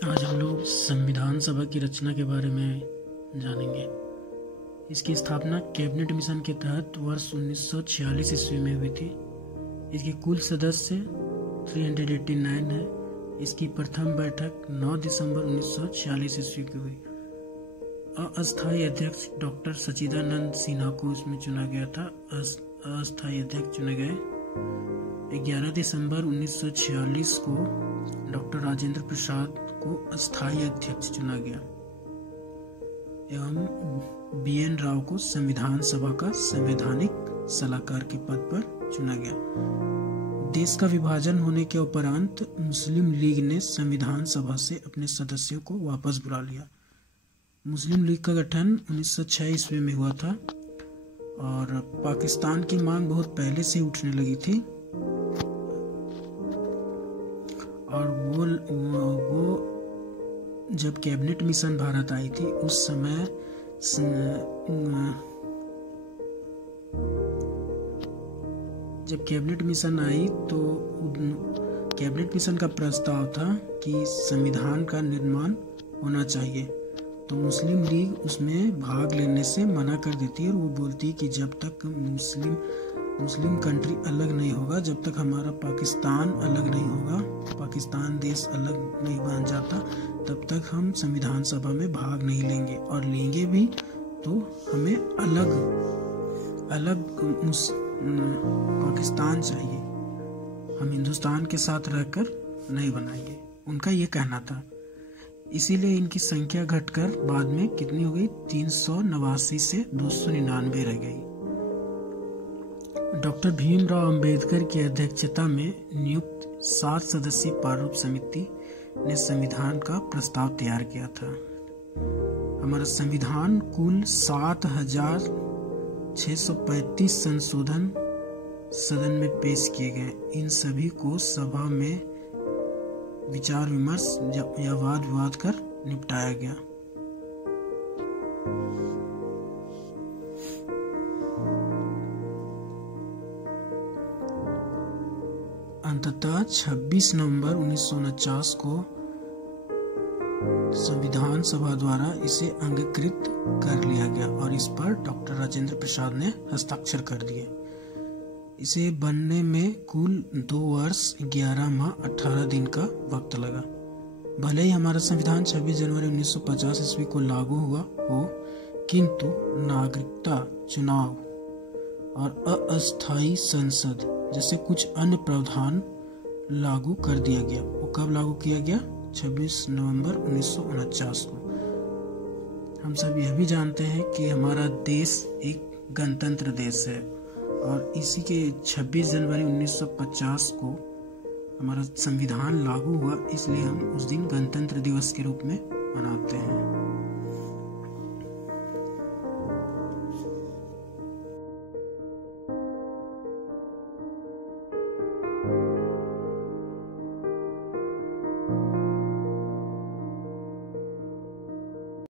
आज हम लोग संविधान सभा की रचना के बारे में जानेंगे। इसकी स्थापना कैबिनेट मिशन के तहत वर्ष 1946 ईस्वी में हुई थी। इसके कुल सदस्य 389 है। इसकी प्रथम बैठक 9 दिसंबर 1946 ईस्वी की हुई। अस्थायी अध्यक्ष डॉक्टर सच्चिदानंद सिन्हा को इसमें चुना गया था। अस्थायी अध्यक्ष चुने गए। 11 दिसंबर 1946 को डॉक्टर राजेंद्र प्रसाद को अस्थायी अध्यक्ष चुना गया एवं BN राव को संविधान सभा का संवैधानिक सलाहकार के पद पर चुना गया। देश का विभाजन होने के उपरांत मुस्लिम लीग ने संविधान सभा से अपने सदस्यों को वापस बुला लिया। मुस्लिम लीग का गठन 1906 ईस्वी में हुआ था और पाकिस्तान की मांग बहुत पहले से उठने लगी थी और वो जब कैबिनेट मिशन भारत आई थी उस समय जब कैबिनेट मिशन आई तो कैबिनेट मिशन का प्रस्ताव था कि संविधान का निर्माण होना चाहिए, तो मुस्लिम लीग उसमें भाग लेने से मना कर देती है और वो बोलती है कि जब तक मुस्लिम कंट्री अलग नहीं होगा, जब तक हमारा पाकिस्तान अलग नहीं होगा, पाकिस्तान देश अलग नहीं बन जाता, तब तक हम संविधान सभा में भाग नहीं लेंगे और लेंगे भी तो हमें अलग पाकिस्तान चाहिए, हम हिंदुस्तान के साथ रहकर नहीं बनाएंगे, उनका ये कहना था। इसीलिए इनकी संख्या घटकर बाद में कितनी हो गई, 389 से 299 रह गई। डॉक्टर भीमराव अंबेडकर की अध्यक्षता में नियुक्त 7 सदस्यीय प्रारूप समिति ने संविधान का प्रस्ताव तैयार किया था। हमारा संविधान कुल 7,635 संशोधन सदन में पेश किए गए। इन सभी को सभा में विचार विमर्श या वाद विवाद कर निपटाया गया। अंततः 26 नवंबर 1949 को संविधान सभा द्वारा इसे अंगीकृत कर लिया गया और इस पर डॉक्टर राजेंद्र प्रसाद ने हस्ताक्षर कर दिए। इसे बनने में कुल 2 वर्ष 11 माह 18 दिन का वक्त लगा। भले ही हमारा संविधान 26 जनवरी 1950 ईस्वी को लागू हुआ हो, किंतु नागरिकता, चुनाव और अस्थायी संसद जैसे कुछ अन्य प्रावधान लागू कर दिया गया। वो कब लागू किया गया? 26 नवंबर 1949 को। हम सब यह भी जानते हैं कि हमारा देश एक गणतंत्र देश है और इसी के 26 जनवरी 1950 को हमारा संविधान लागू हुआ, इसलिए हम उस दिन गणतंत्र दिवस के रूप में मनाते हैं।